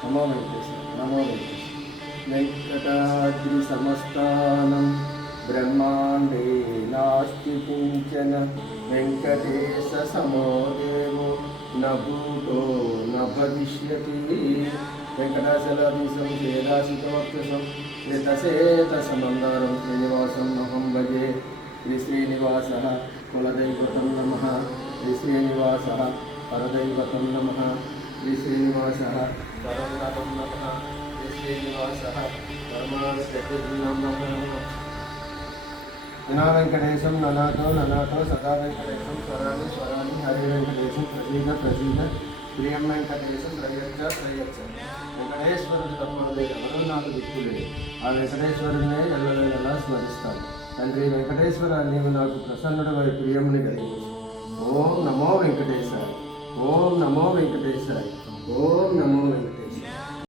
నమో వెంకటేశ్వర నమో వెంకటేశ్వర వెంకటాద్రి సమస్తానం బ్రహ్మాండే నాస్తి కించన వెంకటేశ సమో దేవో న భూతో న భవిష్యతి వెంకటాచలాధీశం శ్రీరాశితవర్చసం శ్రీతసేతసమందారం శ్రీనివాసం అహం భజే శ్రీనివాస కులదైవతం నమః శ్రీనివాస పరదైవతం నమః శ్రీనివాస పరమనాథం నమః శ్రీనివాస పరమాస్యతి నమః వినా వెంకటేశం ననాతో సదా వెంకటేశం స్వరాన్ని హరి వెంకటేశం ప్రసీద ప్రియం వెంకటేశం శ్రయచ్చ వెంకటేశ్వరుడు తప్పదే ఎవరు నాకు దిక్కులే ఆ వెంకటేశ్వరుడినే ఎల్లవేళలా స్మరిస్తాను. తండ్రి వెంకటేశ్వర, నీవు నాకు ప్రసన్నుడవై ప్రియముని కలిగించు. ఓం నమో వెంకటేశాయ, ఓం నమో వెంకటేశాయ.